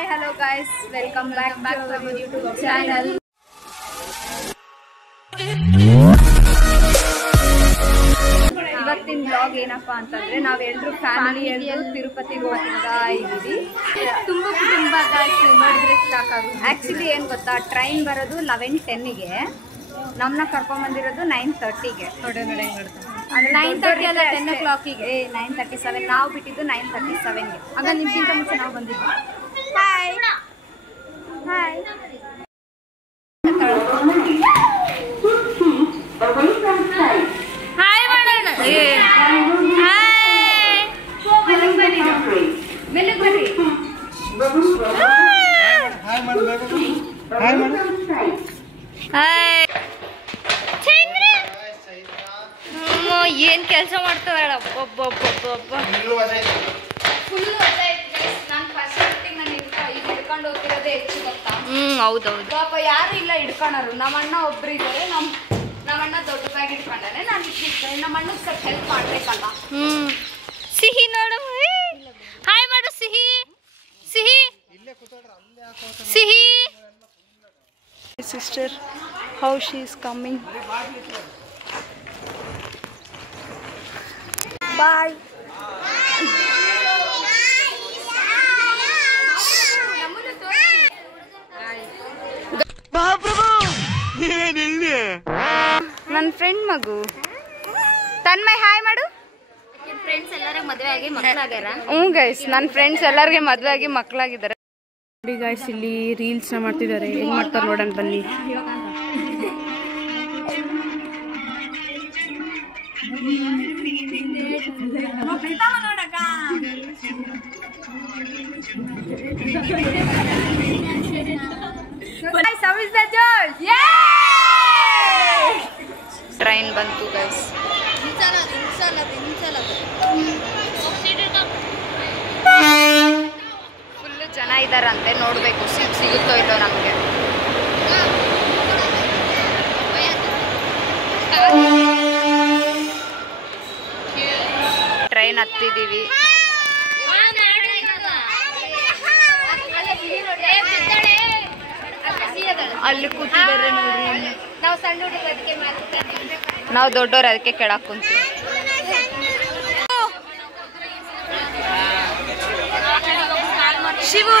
Hi, hello guys. Welcome back to our YouTube channel. ಇವತ್ತಿನ blog ಏನಪ್ಪಾ ಅಂತಂದ್ರೆ ನಾವೆಲ್ಲರೂ ಫ್ಯಾಮಿಲಿ ಎಲ್ಲರೂ ತಿರುಪತಿಗೆ ಹೋಗ್ತಾ ಇದ್ದೀವಿ. ತುಂಬಾ ಗಾಯ್ಸ್ ನೋಡಿದ್ರೆ ಸಾಕಾಗುತ್ತೆ. ಆಕ್ಚುಲಿ ಏನ್ ಗೊತ್ತಾ, ಟ್ರೈನ್ ಬರೋದು 11:10ಗೆ, ನಮ್ಮನ್ನ ಕರ್ಕೊಂಡ್ ಬಂದಿರೋದು 9:30ಗೆ. 9:30 ಅಲ್ಲ 10 o'clockಗೆ. 9:37 ನಾವು ಬಿಟ್ಟಿದ್ದು 9:37ಗೆ. ಆಗ ನಿಮ್ಗಿಂತ ಮುಂಚೆ ನಾವು ಬಂದಿದ್ವಿ. ಹಾಯ್ ಹಾಯ್ ಹಾಯ್ ಮಾಡೋಣ. ಏನ್ ಕೆಲಸ ಮಾಡ್ತಾಳೆ. ಹೌದೌದು ಪಾಪ ಯಾರು ಇಲ್ಲ ಹಿಡ್ಕೊಳರು. ನಮ್ಮಣ್ಣ ಒಬ್ರು ಇದ್ದಾರೆ. ನಮ್ಮಣ್ಣ ದೊಡ್ಡ ಬ್ಯಾಗ್ ಹಿಡ್ಕೊಂಡಾನೆ, ನಾನು ಇಟ್ಟಿರ್ತಾರೆ. ನಮ್ಮಣ್ಣ ಸ್ವಲ್ಪ ಹೆಲ್ಪ್ ಮಾಡ್ಬೇಕಲ್ಲ. ಸಿಹಿ ನೋಡು, ಹಾಯ್ ಮಾಡು Sihi. Sihi Sihi sister, how she is coming. Bye. ನನ್ನ ಫ್ರೆಂಡ್ ಮಗು ತನ್ಮಯ್ ಹಾಯ್ ಮಾಡು. ಫ್ರೆಂಡ್ಸ್ ಎಲ್ಲರಿಗೂ ಮದುವೆ ಆಗಿ ಮಕ್ಕಳಾಗ್ಯಾರ. ಗೈಸ್, ನನ್ನ ಫ್ರೆಂಡ್ಸ್ ಎಲ್ಲರಿಗೆ ಮದುವೆ ಆಗಿ ಮಕ್ಕಳಾಗಿದ್ದಾರೆ. ನೋಡಿ ಗೈಸ್, ಇಲ್ಲಿ ರೀಲ್ಸ್ ನ ಮಾಡ್ತಿದ್ದಾರೆ. ಹೆಂಗ್ ಮಾಡ್ತಾರೆ ನೋಡೋಣ ಬನ್ನಿ. ಟ್ರೈನ್ ಬಂತು ಗೈಸ್. ಫುಲ್ ಜನ ಇದಾರಂತೆ. ನೋಡ್ಬೇಕು ಸೀಟ್ ಸಿಗುತ್ತೋ ಇಲ್ಲೋ ನಮ್ಗೆ. ಟ್ರೈನ್ ಹತ್ತಿದೀವಿ. ಅಲ್ಲಿ ಕೂತಿದ್ದಾರೆ ನೋಡ್ರಿ. ನಾವು ಸಣ್ಣ ಹುಡುಗರಿಗೆ ನಾವು ದೊಡ್ಡವ್ರು ಅದಕ್ಕೆ ಕೆಳಕ್ ಕುಂತೀವಿ. ಶಿವು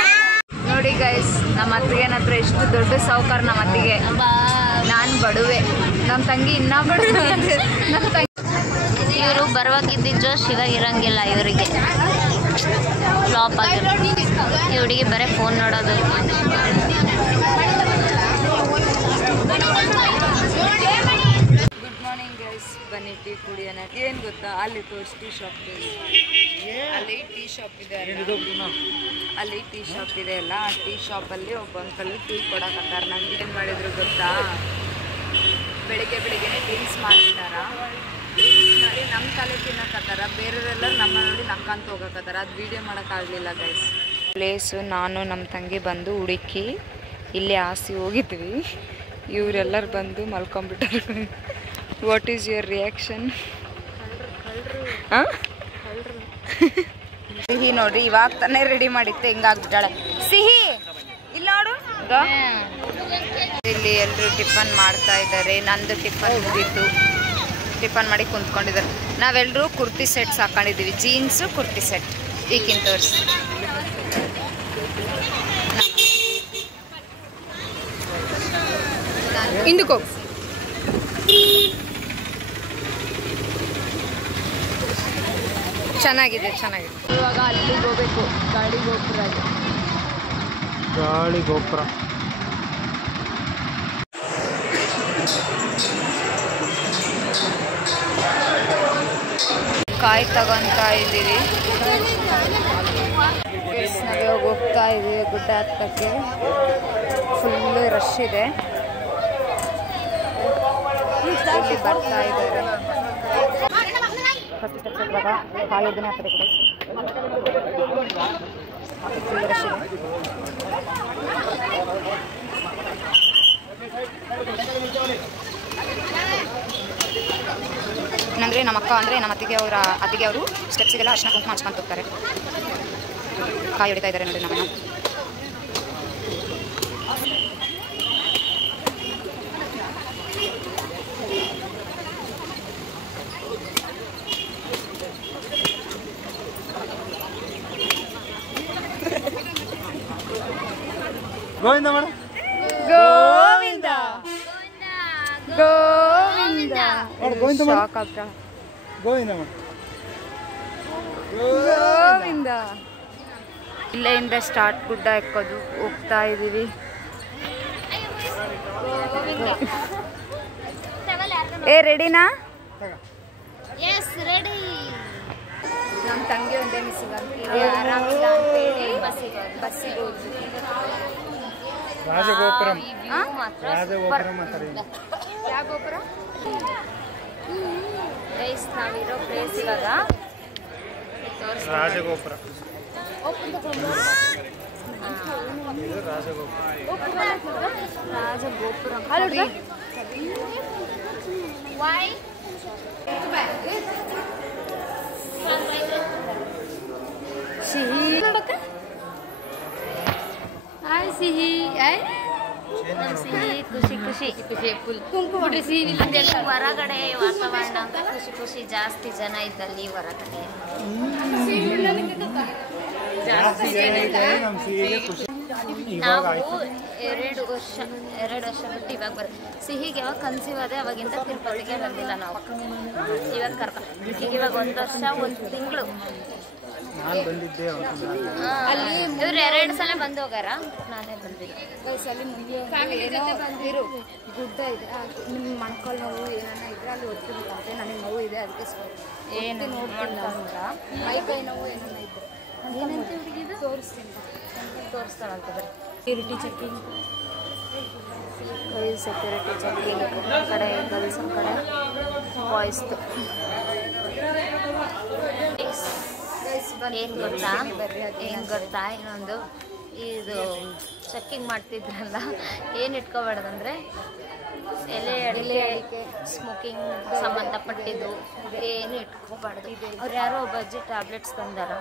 ನೋಡಿ ಗೈಸ್, ನಮ್ಮ ಅತ್ತಿಗೆನ ಹತ್ರ ಎಷ್ಟು ದೊಡ್ಡ ಸಾವುಕಾರ. ನಮ್ಮ ಅತ್ತಿಗೆ ನಾನು ಬಡುವೆ, ನಮ್ಮ ತಂಗಿ ಇನ್ನ ಬಡುವೆ. ನಮ್ಮ ತಂಗಿ ಇವರು ಬರುವಾಗಿದ್ದಿದ್ದು ಶಿವ ಇರಂಗಿಲ್ಲ. ಇವರಿಗೆ ಫ್ಲಾಪ್ ಆಗಿರೋ ಇವರಿಗೆ ಬರೀ ಫೋನ್ ನೋಡೋದು. Good morning guys. ಬನ್ನಿ ಟೀ ಕುಡಿಯೋಣ. ಏನು ಗೊತ್ತಾ, ಅಲ್ಲಿ ತೋರಿಸಿ ಟೀ ಶಾಪ್ ಇದೆ. ಅಲ್ಲಿ ಟೀ ಶಾಪ್ ಇದೆ ಅಲ್ಲ, ಅಲ್ಲಿ ಟೀ ಶಾಪ್ ಇದೆ ಅಲ್ಲ, ಆ ಟೀ ಶಾಪಲ್ಲಿ ಒಬ್ಬ ಅಂಕಲ್ ಟೀ ಕೊಡಕತ್ತಾರ. ನಮ್ಗೆ ಏನು ಮಾಡಿದ್ರು ಗೊತ್ತಾ, ಬೆಳಿಗ್ಗೆನೇ ಡ್ರಿಂಕ್ಸ್ ಮಾಡ್ತಾರ. ಡ್ರಿಂಕ್ಸ್ ಮಾಡಿ ನಮ್ಮ ತಲೆ ತಿನ್ನಕತ್ತಾರ. ಬೇರೆಯವರೆಲ್ಲ ನಮ್ಮ ನೋಡಿ ನಕ್ಕಂತ ಹೋಗಕತ್ತಾರ. ಅದು ವೀಡಿಯೋ ಮಾಡೋಕ್ಕಾಗಲಿಲ್ಲ ಗೈಸ್. ಪ್ಲೇಸು ನಾನು ನಮ್ಮ ತಂಗಿ ಬಂದು ಹುಡುಕಿ ಇಲ್ಲಿ ಹಾಸಿ ಹೋಗಿದ್ವಿ. ಇವರೆಲ್ಲರೂ ಬಂದು ಮಲ್ಕೊಂಡ್ಬಿಟ್ಟಾರೆ. What is your reaction? Sihi ನೋಡ್ರಿ, ಇವಾಗ ತಾನೇ ರೆಡಿ ಮಾಡಿತ್ತು, ಹಿಂಗಾಗ್ಬಿಟ್ಟಾಳೆ. ಸಿಹಿ ಇಲ್ಲಿ ನೋಡು. ಇಲ್ಲಿ ಎಲ್ಲರೂ ಟಿಫನ್ ಮಾಡ್ತಾ ಇದ್ದಾರೆ. ನಂದು ಟಿಫನ್ ಮುಗೀತು. ಟಿಫನ್ ಮಾಡಿ ಕುಂತ್ಕೊಂಡಿದ್ದಾರೆ. ನಾವೆಲ್ಲರೂ ಕುರ್ತಿ ಸೆಟ್ಸ್ ಹಾಕೊಂಡಿದ್ದೀವಿ. Jeans kurti set. ಈಗಿನ ತೋರಿಸಿ. ಹಿಂದಕ್ಕೋ. ಚೆನ್ನಾಗಿದೆ. ಇವಾಗ ಅಲ್ಲಿಗೆ ಹೋಗ್ಬೇಕು. ಗಾಳಿ ಗೋಪುರ. ಕಾಯಿ ತಗೊಂತಾ ಇದ್ದೀವಿ. ನಾವು ಹೋಗ್ತಾ ಇದ್ದೀವಿ ಗುಡ್ಡ ಹತ್ತಕ್ಕೆ. ಫುಲ್ಲು ರಶ್ ಇದೆ. ಇಲ್ಲಿ ಬರ್ತಾ ಇದ್ದಾರೆ. ಫಸ್ಟ್ ಸ್ಟೆಪ್ಸ್ ಇವಾಗ ಕಾಲಿದ್ದನೇ ಹಾಕಬೇಕು. ಫುಲ್ ರಶ್ ಇದೆ. ಏನಂದರೆ ನಮ್ಮ ಅಕ್ಕ ಅಂದರೆ ನಮ್ಮ ಅತ್ತಿಗೆ ಅವರು ಸ್ಟೆಪ್ಸಿಗೆಲ್ಲ ಅರ್ಶಿನ ಕುಂಕುಮ ಹಚ್ಕೊಂತ ಹೋಗ್ತಾರೆ. ಕಾಯಿ ಹೊಡಿತಾ ಇದ್ದಾರೆ ನೋಡಿ ನಮ್ಮನ್ನು. ಗೋವಿಂದ ಮಾಡ ಗೋವಿಂದ ಗೋವಿಂದ ಗೋವಿಂದ ಶಾಕ್ ಆಗ್ತಾ ಗೋವಿಂದ ಮಾಡ ಗೋವಿಂದ. ಇಲ್ಲಿಂದ ಸ್ಟಾರ್ಟ್ ಗುಡ್ಡ ಎಕ್ಕೋದು ಹೋಗ್ತಾ ಇದೀವಿ. ಏ ರೆಡಿನಾ? Yes ready. ನಮ್ಮ ತಂಗಿ ಒಂದೇ ಮಿಸ್ಸಿಂಗ್ ಆಗ್ತೀವಿ ಆರಾಮಿಲ್ಲ ಅಂತೇಳಿ ಬಸ್ಸಿಗೆ ಹೋದ್ವಿ. ರಾಜಗೋಪುರಂ ಮಾತ್ರ ರಾಜಗೋಪುರಂ ಅಂತಾರೆ. ಯಾವ ಗೋಪುರ? ಗೈಸ್ ನಾವಿರೋ ಪ್ಲೇಸ್ ಇವಾಗ ರಾಜಗೋಪುರ ಇದು ರಾಜಗೋಪುರ. ರಾಜಗೋಪುರ. ಸಿಹಿ ಹಾಯ್ ಸಿಹಿ ಸಿಹಿ ಖುಷಿ ಖುಷಿ ಫುಲ್ ಕುಂಕುಮ ಬಿಡ್ರಿ ಸಿಹಿ ಹೊರಗಡೆ ವಾತಾವರಣ ಖುಷಿ ಖುಷಿ. ಜಾಸ್ತಿ ಜನ ಇದ್ದಲ್ಲಿ ಹೊರಗಡೆ ಜಾಸ್ತಿ ಜನ ಇದ್ದಾರೆ ನಮ್ಮ ಸಿಹಿಗೆ ಖುಷಿ. ನಾವು 2 ವರ್ಷ ಬಿಟ್ಟು ಇವಾಗ ಸಿಹಿಗೆ ಯಾವಾಗ ಕನ್ಸೀವ್ ಆದೆ ಅವಾಗಿಂದ ತಿರುಪತಿಗೆ ಬಂದಿಲ್ಲ ನಾವು. ಇವಾಗ ಈಗ ಇವಾಗ 1 ವರ್ಷ 1 ತಿಂಗಳು. ನಾನು ಬಂದಿದ್ದೆ ಅಲ್ಲಿ ಇವ್ರು 2 ಸಲ ಬಂದು ಹೋಗಾರ, ನಾನೇ ಬಂದಿಲ್ಲ. ವಯಸ್ಸಲ್ಲಿ ಬಂದಿರು ಗುಡ್ಡ ಇದೆ. ನಿಮ್ಮ ಮೊಣಕಾಲು ನೋವು ಏನಾನ ಇದ್ರೆ ಅಲ್ಲಿ ಒತ್ತಿರುತ್ತಂತೆ. ನನಗೆ ನೋವು ಇದೆ ಅದಕ್ಕೆ ಏನು ನೋಡ್ತಿಲ್ಲ ಅಂತ. ಮೈ ನೋವು ಏನಾನ ಇದ್ರೆ ಏನಂತ ಹುಡುಗಿದು ತೋರಿಸ್ತಾಳಂತ ಬರೀ. ಸೆಕ್ಯೂರಿಟಿ ಚೆಕಿಂಗ್ ಸೆಕ್ಯೂರಿಟಿ ಚೆಕಿಂಗ್ ಕಡೆ ಗರ್ಲ್ಸ್ ಕಡೆ ಬಾಯ್ಸ್ದು. ಏನು ಗೊತ್ತಾ ಇನ್ನೊಂದು ಇದು ಚೆಕ್ಕಿಂಗ್ ಮಾಡ್ತಿದ್ರಲ್ಲ, ಏನು ಇಟ್ಕೋಬಾರ್ದಂದ್ರೆ ಎಲೆ ಅಡಿಕೆ ಸ್ಮೋಕಿಂಗ್ ಸಂಬಂಧಪಟ್ಟಿದ್ದು ಏನು ಇಟ್ಕೋಬಾರ್ದು. ಅವ್ರು ಯಾರೋ ಒಬ್ಬಜ್ಜಿ ಟ್ಯಾಬ್ಲೆಟ್ಸ್ ತಂದಾರ,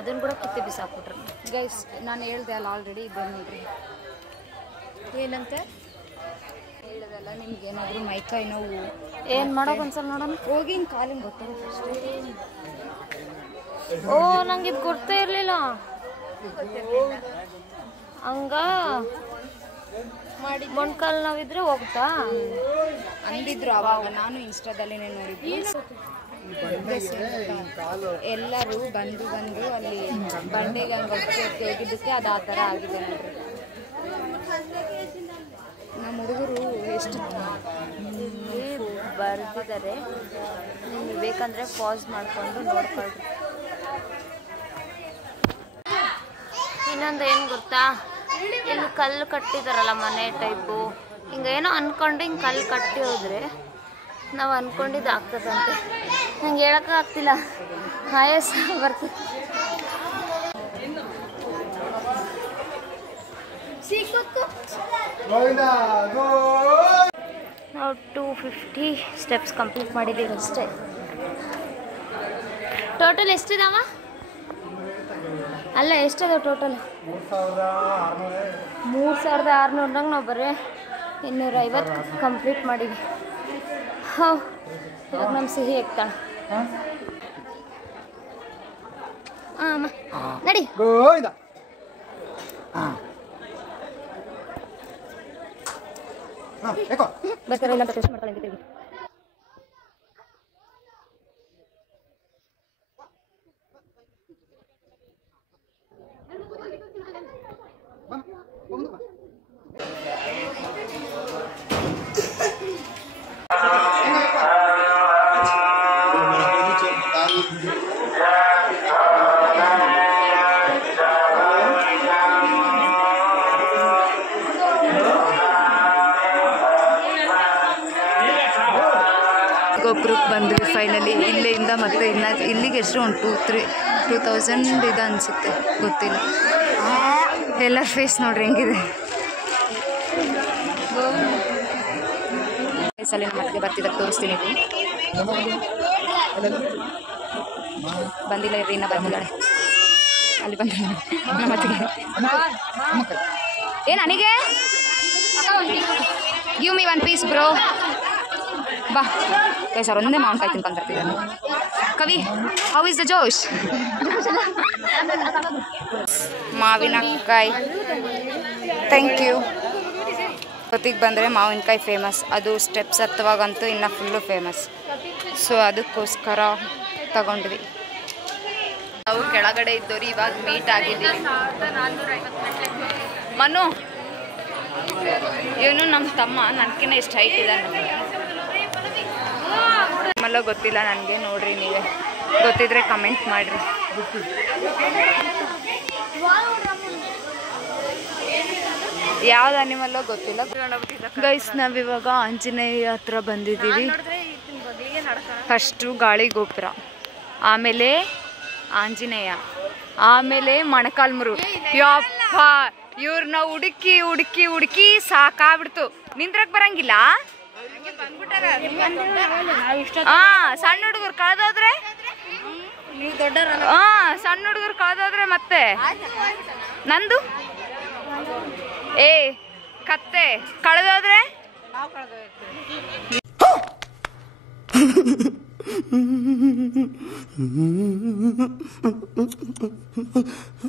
ಅದನ್ನು ಕೂಡ ಕಿತ್ತಿ ಬಿಸಾಕ್ಬಿಟ್ರು. ಗೈಸ್ ನಾನು ಹೇಳ್ದೆ ಅಲ್ಲ ಆಲ್ರೆಡಿ ಇದೆ ನೋಡ್ರಿ. ಏನಂತೆ ಹೇಳಿದಲ್ಲ ನಿಮ್ಗೆ ಏನಾದರೂ ಮೈಕೈ ನೋವು ಏನು ಮಾಡೋಕೆ ಒಂದ್ಸಲ ನೋಡೋಣ. ಹೋಗಿ ಹಿಂಗೆ ಕಾಲಿಂಗ್ ಗೊತ್ತಾಗುತ್ತೆ ಅಷ್ಟೇ. ಓ ನಂಗೆ ಇದು ಗೊತ್ತೇ ಇರಲಿಲ್ಲ. ಹಂಗ ಮೊಣ್ಕಾಲು ನೋವಿದ್ರೆ ಹೋಗ್ತಾ ಅಂದಿದ್ರು ಅವಾಗ. ನಾನು ಇನ್ಸ್ಟಾದಲ್ಲಿನೇ ನೋಡಿದ್ದೆ. ಎಲ್ಲರೂ ಬಂದು ಅಲ್ಲಿ ಬಂಡೆಗೆ ಹಂಗೆ ಒತ್ತಿ ಹೋಗಿದ್ದಕ್ಕೆ ಅದು ಆ ಥರ ಆಗಿದೆ ನೋಡ್ರಿ. ನಮ್ಮ ಹುಡುಗರು ಎಷ್ಟು ಬರ್ತಿದ್ದಾರೆ. ನಿಮ್ಗೆ ಬೇಕಂದ್ರೆ ಪಾಸ್ ಮಾಡಿಕೊಂಡು ನೋಡ್ಕೊಳ್ರಿ. ಇನ್ನೊಂದು ಏನು ಗೊತ್ತಾ, ಇಲ್ಲಿ ಕಲ್ಲು ಕಟ್ಟಿದಾರಲ್ಲ ಮನೆ ಟೈಪು, ಹಿಂಗೇನೋ ಅಂದ್ಕೊಂಡು ಹಿಂಗೆ ಕಲ್ಲು ಕಟ್ಟಿ ಹೋದ್ರೆ ನಾವು ಅಂದ್ಕೊಂಡಿದ್ದು ಆಗ್ತದಂತೆ. ನಂಗೆ ಹೇಳೋಕೆ ಆಗ್ತಿಲ್ಲ, ಆಯಾಸ ಬರ್ತದೆ. ನಾವು 250 ಸ್ಟೆಪ್ಸ್ ಕಂಪ್ಲೀಟ್ ಮಾಡಿದ್ದೀವಿ ಅಷ್ಟೇ. ಟೋಟಲ್ ಎಷ್ಟಿದಾವ? ಅಲ್ಲ ಎಷ್ಟದ ಟೋಟಲ್? 3600 ನಾವು ಬರೀ 250 ಕಂಪ್ಲೀಟ್ ಮಾಡಿದ್ವಿ. ಇವಾಗ ನಮ್ಮ ಸಿಹಿ ಎಕ್ತಾಳ. ಅಮ್ಮ ನಡಿ. ಗೋವಿಂದ ಬರ್ತಾರೆ ಇಲ್ಲ ಅಂತ ಟೆಸ್ಟ್ ಮಾಡ್ತಾಳೆ ಅಂತ ತಿರುಗಿ. ಗೋಪುರಕ್ಕೆ ಬಂದ್ವಿ ಫೈನಲಿ. ಇಲ್ಲಿಂದ ಮತ್ತೆ ಇಲ್ಲಿಗೆ ಎಷ್ಟು ಒಂದು 2000 ಇದೆ ಅನಿಸುತ್ತೆ, ಗೊತ್ತಿಲ್ಲ. ಎಲ್ಲ ಫೇಸ್ ನೋಡ್ರಿ ಹೆಂಗಿದೆ. ಸಲ ಮತ್ತೆ ಬರ್ತಿದ್ದಾರೆ, ತೋರಿಸ್ತೀನಿ. ಬಂದಿಲ್ಲ ಇರ್ರಿ, ಇನ್ನ ಬಂದಿದ್ದಾಳೆ. ಅಲ್ಲಿ ಬಂದ ಮತ್ತಿಗೆ ಏನು ನನಗೆ ಗಿವ್ ಮೀ 1 ಪೀಸ್ ಬ್ರೋ. ಬಾ ಕೈ ಸರ್ ಒಂದೇ ಮಾವಿನಕಾಯಿ ತಿನ್ಕೊಂಡು ಬರ್ತಿದ್ದಾನೆ. ಕವಿ, ಹೌ ಇಸ್ ದ ಜೋಶ್? ಮಾವಿನಕಾಯಿ, ಥ್ಯಾಂಕ್ ಯು. ಹೊತ್ತಿಗೆ ಬಂದರೆ ಮಾವಿನಕಾಯಿ ಫೇಮಸ್, ಅದು ಸ್ಟೆಪ್ಸ್ ಹತ್ತುವಾಗಂತೂ ಇನ್ನು ಫುಲ್ಲು ಫೇಮಸ್. ಸೊ ಅದಕ್ಕೋಸ್ಕರ ತಗೊಂಡ್ವಿ. ನಾವು ಕೆಳಗಡೆ ಇದ್ದವ್ರು ಇವಾಗ ಮೀಟ್ ಆಗಿದ್ದೀವಿ. ಮನು ಇವನು ನಮ್ಮ ತಮ್ಮ, ನನಗಿನ್ನ ಎಷ್ಟು ಹೈಟ್ ಇದ್ದಾನೆ ನಿಮ್ಮಲ್ಲ ಗೊತ್ತಿಲ್ಲ ನನಗೆ. ನೋಡ್ರಿ ನೀವೇ, ಗೊತ್ತಿದ್ರೆ ಕಮೆಂಟ್ ಮಾಡಿರಿ. ಯಾವ್ದು ಅನಿಮಲ್ಲೋ ಗೊತ್ತಿಲ್ಲ ಗೈಸ್. ನಾವಿವಾಗ ಆಂಜನೇಯ ಹತ್ರ ಬಂದಿದ್ದೀವಿ. ಫಸ್ಟು ಗಾಳಿ ಗೋಪುರ, ಆಮೇಲೆ ಆಂಜನೇಯ, ಆಮೇಲೆ ಮೊಣಕಾಲ್ಮುರು. ಯಪ್ಪ ಇವ್ರನ್ನ ಹುಡುಕಿ ಹುಡುಕಿ ಹುಡುಕಿ ಸಾಕಾಗ್ಬಿಡ್ತು. ನಿಂದ್ರಕ್ ಬರಂಗಿಲ್ಲ. ಸಣ್ಣ ಹುಡುಗರು ಕಳೆದೋದ್ರೆ, ಸಣ್ಣ ಹುಡುಗರು ಕಳೆದೋದ್ರೆ ಮತ್ತೆ ನಂದು ಏ ಕತ್ತೆ ಕಳೆದೋದ್ರೆ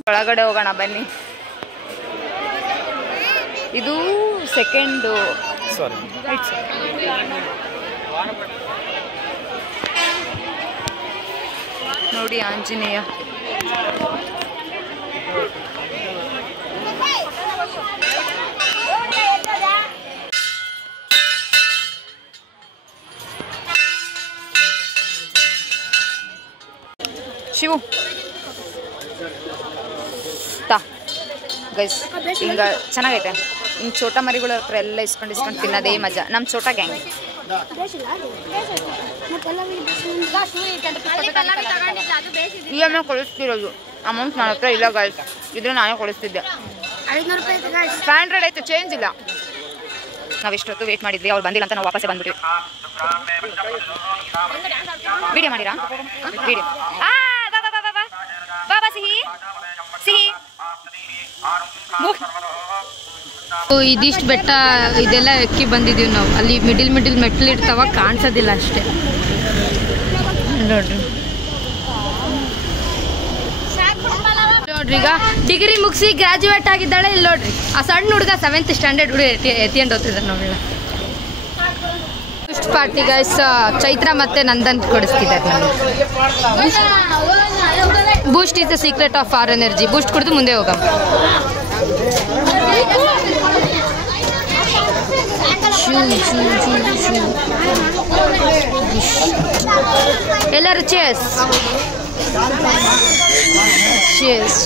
ಒಳಗಡೆ ಹೋಗೋಣ ಬನ್ನಿ. ಇದು ಸೆಕೆಂಡು ನೋಡಿ ಆಂಜನೇಯ. ಶಿವು ತಾ ಗೈಸ್, ಹಿಂಗ ಚೆನ್ನಾಗೈತೆ. ಹಿಂಗೆ ಚೋಟ ಮರಿಗಳ ಹತ್ರ ಎಲ್ಲ ಇಸ್ಕೊಂಡು ತಿನ್ನೋದೇ ಮಜಾ. ನಮ್ಮ ಚೋಟ ಗ್ಯಾಂಗ್. ಈ ಅಮ್ಮ ಕೊಡಿಸ್ತಿರೋದು ಅಮೌಂಟ್ ನನ್ನ ಹತ್ರ ಇಲ್ಲ ಗೈಸ್, ಇದ್ರೆ ನಾನೇ ಕೊಡಿಸ್ತಿದ್ದೆ. 500 ಆಯ್ತು, ಚೇಂಜ್ ಇಲ್ಲ. ನಾವು ಇಷ್ಟೊತ್ತು ವೇಟ್ ಮಾಡಿದ್ವಿ, ಅವ್ರು ಬಂದಿಲ್ಲ ಅಂತ ನಾವು ವಾಪಸ್ಸೇ ಬಂದ್ಬಿಟ್ವಿ. ವಿಡಿಯೋ ಮಾಡಿರಾ? ವಿಡಿಯೋ ಬಾಬಾ ಸಿಹಿ ಸಿಹಿ. ಇದಿಷ್ಟು ಬೆಟ್ಟ ಇದೆಲ್ಲ ಎಕ್ಕಿ ಬಂದಿದ್ದೀವಿ ನಾವು. ಅಲ್ಲಿ ಮಿಡಿಲ್ ಮೆಟ್ಲು ಇರ್ತಾವ, ಕಾಣಿಸೋದಿಲ್ಲ ಅಷ್ಟೇ. ನೋಡ್ರಿ ಈಗ ಡಿಗ್ರಿ ಮುಗಿಸಿ ಗ್ರಾಜುಯೇಟ್ ಆಗಿದ್ದಾಳೆ. ಇಲ್ಲಿ ನೋಡ್ರಿ ಆ ಸಣ್ಣ ಹುಡುಗ 7th ಸ್ಟ್ಯಾಂಡರ್ಡ್ ಹುಡುಗ ಎತ್ತಿಕೊಂಡು ಹೋಗ್ತಿದ್ದಾರೆ ನೋಡಿಲ್ಲ. ಬೂಸ್ಟ್ ಪಾರ್ಟಿ ಗೈಸ್, ಚೈತ್ರ ಮತ್ತೆ ನಂದನ್ ಕೊಡಿಸ್ತಿದ್ದಾರೆ ನಮಗೆ. Boost is the secret of our energy. Boost ಕುಡಿದು ಮುಂದೆ ಹೋಗಮ್ಮ. ಎಲ್ಲರೂ chase chase.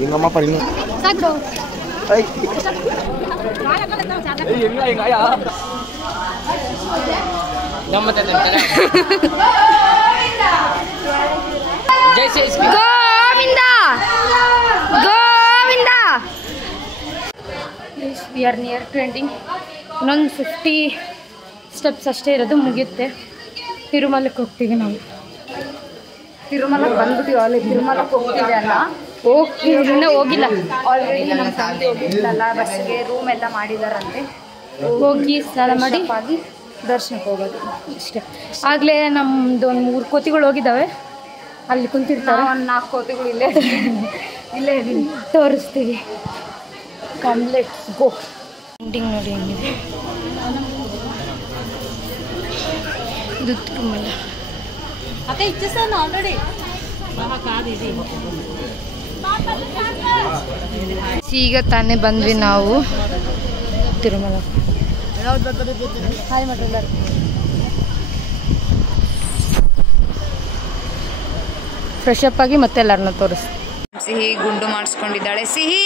Yung mama pa rin. Sagro. Ay. Ay, yung ay. Damat na tala. Jai Shri Krishna. Govinda. Govinda. We are near trending. ಇನ್ನೊಂದು 50 steps ಅಷ್ಟೇ ಇರೋದು, ಮುಗಿಯುತ್ತೆ. ತಿರುಮಲಕ್ಕೆ ಹೋಗ್ತೀವಿ ನಾವು. ತಿರುಮಲಕ್ಕೆ ಬಂದ್ಬಿಟ್ಟಿವಿ. ಅಲ್ಲಿ ತಿರುಮಲಕ್ಕೆ ಹೋಗ್ತೀವಿ ಅಲ್ಲ, ಇನ್ನೂ ಹೋಗಿಲ್ಲ. ಆಲ್ರೆಡಿ ನಮ್ಮ ಫ್ಯಾಮಿಲಿ ಹೋಗಿಲ್ಲಲ್ಲ, ಬಸ್ಗೆ ರೂಮ್ ಎಲ್ಲ ಮಾಡಿದಾರಂತೆ. ಹೋಗಿ ಸ್ನಾನ ಮಾಡಿ ದರ್ಶನಕ್ಕೆ ಹೋಗೋದು ಅಷ್ಟೇ. ಆಗಲೇ ನಮ್ಮದು ಒಂದು 3 ಕೋತಿಗಳು ಹೋಗಿದ್ದಾವೆ, ಅಲ್ಲಿ ಕುಂತಿರ್ತಾವೆ. ಒಂದು 4 ಕೋತಿಗಳು ಇಲ್ಲೇ ಇಲ್ಲೇ ಇದೀನಿ, ತೋರಿಸ್ತೀವಿ. Come let's go. ಎಂಡಿಂಗ್ ನೋಡಿ ಹೆಂಗಿದೆ ಇದು ತಿರುಮಲ. ಈಗ ತಾನೇ ಬಂದ್ವಿ ನಾವು ತಿರುಮಲ. ಹಾಯ್ ಮಾಡ್ರಿ ಎಲ್ಲರೂ. ಫ್ರೆಶ್ ಅಪ್ ಆಗಿ ಮತ್ತೆ ಎಲ್ಲರನ್ನ ತೋರಿಸ್ತೀವಿ. ಸಿಹಿ ಗುಂಡು ಮಾಡಿಸ್ಕೊಂಡಿದ್ದಾಳೆ. ಸಿಹಿ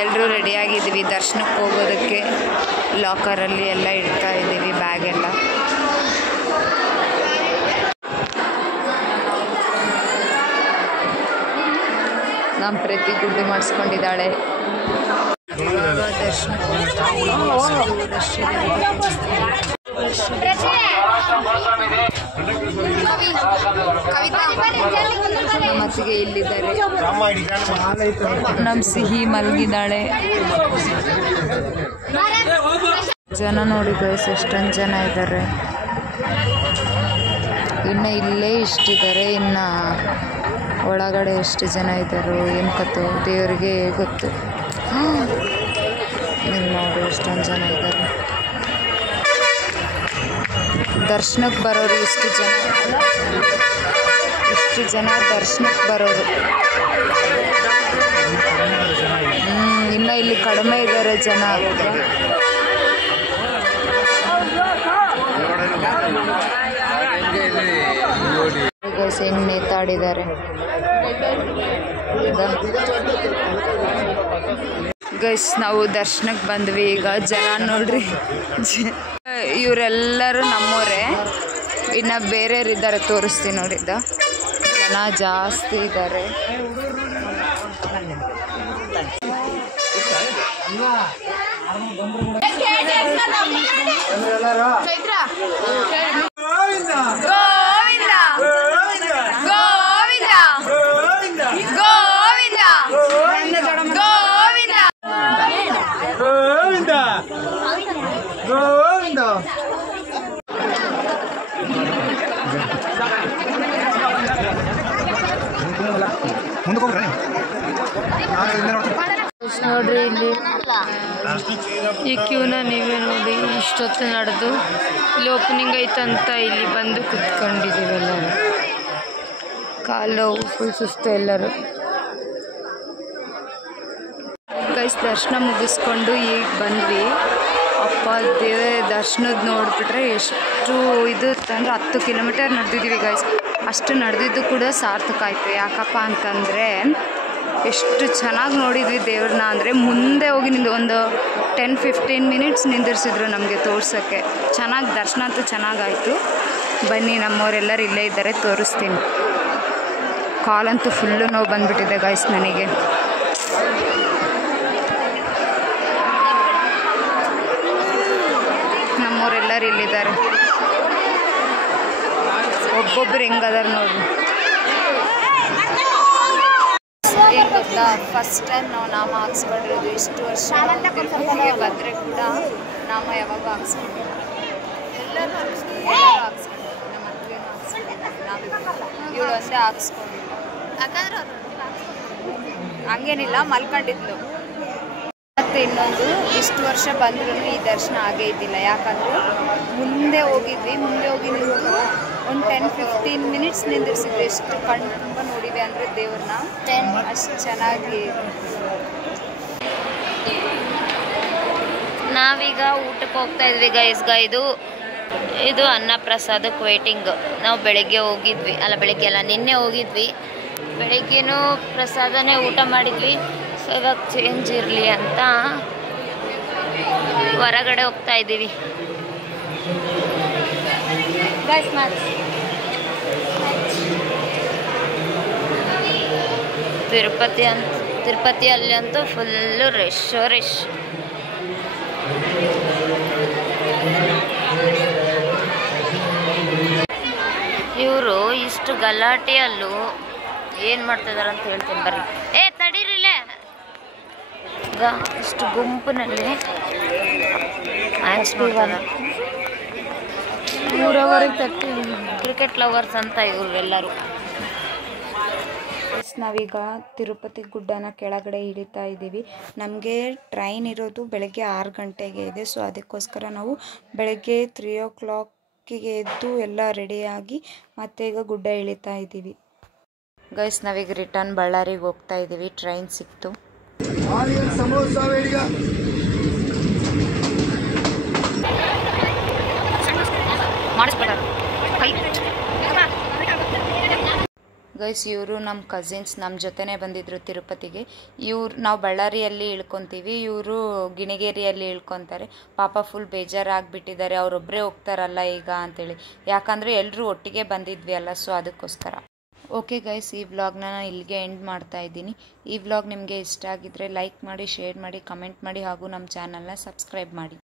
ಎಲ್ಲರೂ ರೆಡಿಯಾಗಿದ್ದೀವಿ ದರ್ಶನಕ್ಕೆ ಹೋಗೋದಕ್ಕೆ. ಲಾಕರಲ್ಲಿ ಎಲ್ಲ ಇಡ್ತಾ ಇದ್ದೀವಿ ಬ್ಯಾಗ್ ಎಲ್ಲ. ನಮ್ಮ ಪ್ರತಿ ಗುಂಡು ಮಾಡಿಸ್ಕೊಂಡಿದ್ದಾಳೆ. ಒಟ್ಟಿಗೆ ಇಲ್ಲಿದ್ದಾರೆ. ನಮ್ಮ ಸಿಹಿ ಮಲಗಿದ್ದಾಳೆ. ಜನ ನೋಡಿ ಗೈಸ್ ಎಷ್ಟೊಂದು ಜನ ಇದ್ದಾರೆ. ಇನ್ನು ಇಲ್ಲೇ ಇಷ್ಟಿದ್ದಾರೆ. ಇನ್ನು ಒಳಗಡೆ ಎಷ್ಟು ಜನ ಇದ್ದಾರೋ ಏನು ಕಥೋ ದೇವರಿಗೆ ಗೊತ್ತು. ಇಲ್ಲಿ ನೋಡಿ ಎಷ್ಟೊಂದು ಜನ ಇದ್ದಾರೆ. ದರ್ಶನಕ್ಕೆ ಬರೋರು ಇಷ್ಟು ಜನ ದರ್ಶನಕ್ಕೆ ಬರೋರು. ಇನ್ನು ಇಲ್ಲಿ ಕಡಿಮೆ ಇದ್ದಾರೆ ಜನ. ಹೆಂಗ್ ನೇತಾಡಿದ್ದಾರೆ ಗೈಸ್. ನಾವು ದರ್ಶನಕ್ಕೆ ಬಂದ್ವಿ. ಈಗ ಜನ ನೋಡ್ರಿ, ಇವರೆಲ್ಲರೂ ನಮ್ಮವರೇ. ಇನ್ನು ಬೇರೆಯವರಿದ್ದಾರೆ, ತೋರಿಸ್ತೀನಿ ನೋಡಿದ್ದ. ಜನ ಜಾಸ್ತಿ ಇದ್ದಾರೆ. ನೋಡ್ರಿ ಇಲ್ಲಿ ಈ ಕ್ಯೂನ ನೀವೇ ನೋಡಿ. ಇಷ್ಟೊತ್ತು ನಡೆದು ಇಲ್ಲಿ ಓಪನಿಂಗ್ ಐತಂತ ಇಲ್ಲಿ ಬಂದು ಕುತ್ಕೊಂಡಿದ್ದೀವಿ ಎಲ್ಲರೂ. ಕಾಲು ಫುಲ್ ಸುಸ್ತು ಎಲ್ಲರೂ. ಗೈಸ್ ದರ್ಶನ ಮುಗಿಸ್ಕೊಂಡು ಈಗ ಬಂದ್ವಿ. ಅಪ್ಪ ದೇವರ ದರ್ಶನದ ನೋಡಿಬಿಟ್ರೆ ಎಷ್ಟು ಇದು ಅಂತಂದ್ರೆ 10 ಕಿಲೋಮೀಟರ್ ನಡೆದಿದ್ದೀವಿ ಗೈಸ್. ಅಷ್ಟು ನಡೆದಿದ್ದು ಕೂಡ ಸಾರ್ಥಕ ಆಯಿತು. ಯಾಕಪ್ಪ ಅಂತಂದರೆ ಎಷ್ಟು ಚೆನ್ನಾಗಿ ನೋಡಿದ್ವಿ ದೇವ್ರನ್ನ. ಅಂದರೆ ಮುಂದೆ ಹೋಗಿ ಒಂದು 10-15 ಮಿನಿಟ್ಸ್ ನಿಂದಿರ್ಸಿದ್ರು ನಮಗೆ ತೋರ್ಸೋಕ್ಕೆ. ಚೆನ್ನಾಗಿ ದರ್ಶನ ಅಂತೂ ಚೆನ್ನಾಗಾಯಿತು. ಬನ್ನಿ, ನಮ್ಮವರೆಲ್ಲರೂ ಇಲ್ಲೇ ಇದ್ದಾರೆ, ತೋರಿಸ್ತೀನಿ. ಕಾಲಂತೂ ಫುಲ್ಲು ನೋವು ಬಂದುಬಿಟ್ಟಿದೆ ಗೈಸ್ ನನಗೆ. ನಮ್ಮವರೆಲ್ಲರೂ ಇಲ್ಲಿದ್ದಾರೆ. ಒಬ್ಬೊಬ್ರು ಹೆಂಗದಾರ ನೋಡಿ. ಏನು ಗೊತ್ತಾ, ಫಸ್ಟ್ ಟೈಮ್ ನಾವು ನಾಮ ಹಾಕ್ಸ್ಕೊಂಡಿರೋದು. ಇಷ್ಟು ವರ್ಷ ತಿರುಪತಿಗೆ ಬಂದರೆ ಕೂಡ ನಾಮ ಯಾವಾಗ ಹಾಕ್ಸ್ಕೊಂಡಿಲ್ಲ. ಎಲ್ಲರೂ ಹಾಕ್ಸ್ಕೊಂಡಿಲ್ಲ. ನಮ್ಮ ಮಕ್ಕಳೇನು ಹಾಕ್ಸ್ಕೊಂಡಿಲ್ಲ. ಇವಳು ಒಂದೇ ಹಾಕ್ಸ್ಕೊಂಡಿಲ್ಲ. ಹಂಗೇನಿಲ್ಲ, ಮಲ್ಕೊಂಡಿದ್ಲು. ಮತ್ತು ಇನ್ನೊಂದು, ಇಷ್ಟು ವರ್ಷ ಬಂದ್ರೂ ಈ ದರ್ಶನ ಆಗೇ ಇದ್ದಿಲ್ಲ. ಯಾಕಂದರೆ ಮುಂದೆ ಹೋಗಿ ಒಂದು 10-15 ಮಿನಿಟ್ಸ್ ನಿಂದಿರ್ಸಿದ್ವಿ. ಎಷ್ಟು ಕಣ್ಣು ತುಂಬ ನೋಡಿವೆ ಅಂದರೆ ದೇವ್ರನ್ನ, ಅಷ್ಟು ಚೆನ್ನಾಗಿ. ನಾವೀಗ ಊಟಕ್ಕೆ ಹೋಗ್ತಾ ಇದ್ವಿ ಗೈಸ್. ಇದು ಅನ್ನ ಪ್ರಸಾದಕ್ಕೆ ವೇಟಿಂಗ್. ನಾವು ಬೆಳಗ್ಗೆ ಹೋಗಿದ್ವಿ, ನಿನ್ನೆ ಹೋಗಿದ್ವಿ. ಬೆಳಗ್ಗೆನೂ ಪ್ರಸಾದನೇ ಊಟ ಮಾಡಿದ್ವಿ. ಸೊ ಇವಾಗ ಚೇಂಜ್ ಇರಲಿ ಅಂತ ಹೊರಗಡೆ ಹೋಗ್ತಾ ಇದ್ದೀವಿ. ತಿರುಪತಿಯಲ್ಲಿ ಅಂತೂ ಫುಲ್ಲು ರಶ್. ಇವರು ಇಷ್ಟು ಗಲಾಟೆಯಲ್ಲೂ ಏನು ಮಾಡ್ತಿದ್ದಾರೆ ಅಂತ ಹೇಳ್ತೀನಿ ಬರ್ರಿ. ತಡೀರಿಲ್ಲೇ. ಇಷ್ಟು ಗುಂಪಿನಲ್ಲಿ ಕ್ರಿಕೆಟ್ ಲವರ್ಸ್ ಅಂತ ಇವರೆಲ್ಲರೂ. ನಾವೀಗ ತಿರುಪತಿ ಗುಡ್ಡನ ಕೆಳಗಡೆ ಇಳಿತಾ ಇದ್ದೀವಿ. ನಮಗೆ ಟ್ರೈನ್ ಇರೋದು ಬೆಳಗ್ಗೆ 6 ಗಂಟೆಗೆ ಇದೆ. ಸೊ ಅದಕ್ಕೋಸ್ಕರ ನಾವು ಬೆಳಗ್ಗೆ 3 o'clockಗೆ ಎದ್ದು ಎಲ್ಲ ರೆಡಿಯಾಗಿ ಮತ್ತೆ ಈಗ ಗುಡ್ಡ ಇಳಿತಾ ಇದ್ದೀವಿ. ಗೈಸ್ ನಾವೀಗ ರಿಟರ್ನ್ ಬಳ್ಳಾರಿಗೆ ಹೋಗ್ತಾ ಇದ್ದೀವಿ. ಟ್ರೈನ್ ಸಿಕ್ತು. ಗೈಸ್ ಇವರು ನಮ್ಮ ಕಸಿನ್ಸ್, ನಮ್ಮ ಜೊತೆನೇ ಬಂದಿದ್ರು ತಿರುಪತಿಗೆ. ನಾವು ಬಳ್ಳಾರಿಯಲ್ಲಿ ಇಳ್ಕೊತೀವಿ, ಇವರು ಗಿಣಿಗೇರಿಯಲ್ಲಿ ಇಳ್ಕೊತಾರೆ. ಪಾಪ ಫುಲ್ ಬೇಜಾರಾಗಿಬಿಟ್ಟಿದ್ದಾರೆ. ಅವರೊಬ್ಬರೇ ಹೋಗ್ತಾರಲ್ಲ ಈಗ ಅಂತೇಳಿ. ಯಾಕಂದರೆ ಎಲ್ಲರೂ ಒಟ್ಟಿಗೆ ಬಂದಿದ್ವಿ ಅಲ್ಲ, ಸೊ ಅದಕ್ಕೋಸ್ಕರ. ಓಕೆ ಗೈಸ್, ಈ ವ್ಲಾಗ್ನ ನಾನು ಇಲ್ಲಿಗೆ ಎಂಡ್ ಮಾಡ್ತಾ ಇದ್ದೀನಿ. ಈ ವ್ಲಾಗ್ ನಿಮಗೆ ಇಷ್ಟ ಆಗಿದ್ದರೆ ಲೈಕ್ ಮಾಡಿ, ಶೇರ್ ಮಾಡಿ, ಕಮೆಂಟ್ ಮಾಡಿ ಹಾಗೂ ನಮ್ಮ ಚಾನಲ್ನ ಸಬ್ಸ್ಕ್ರೈಬ್ ಮಾಡಿ.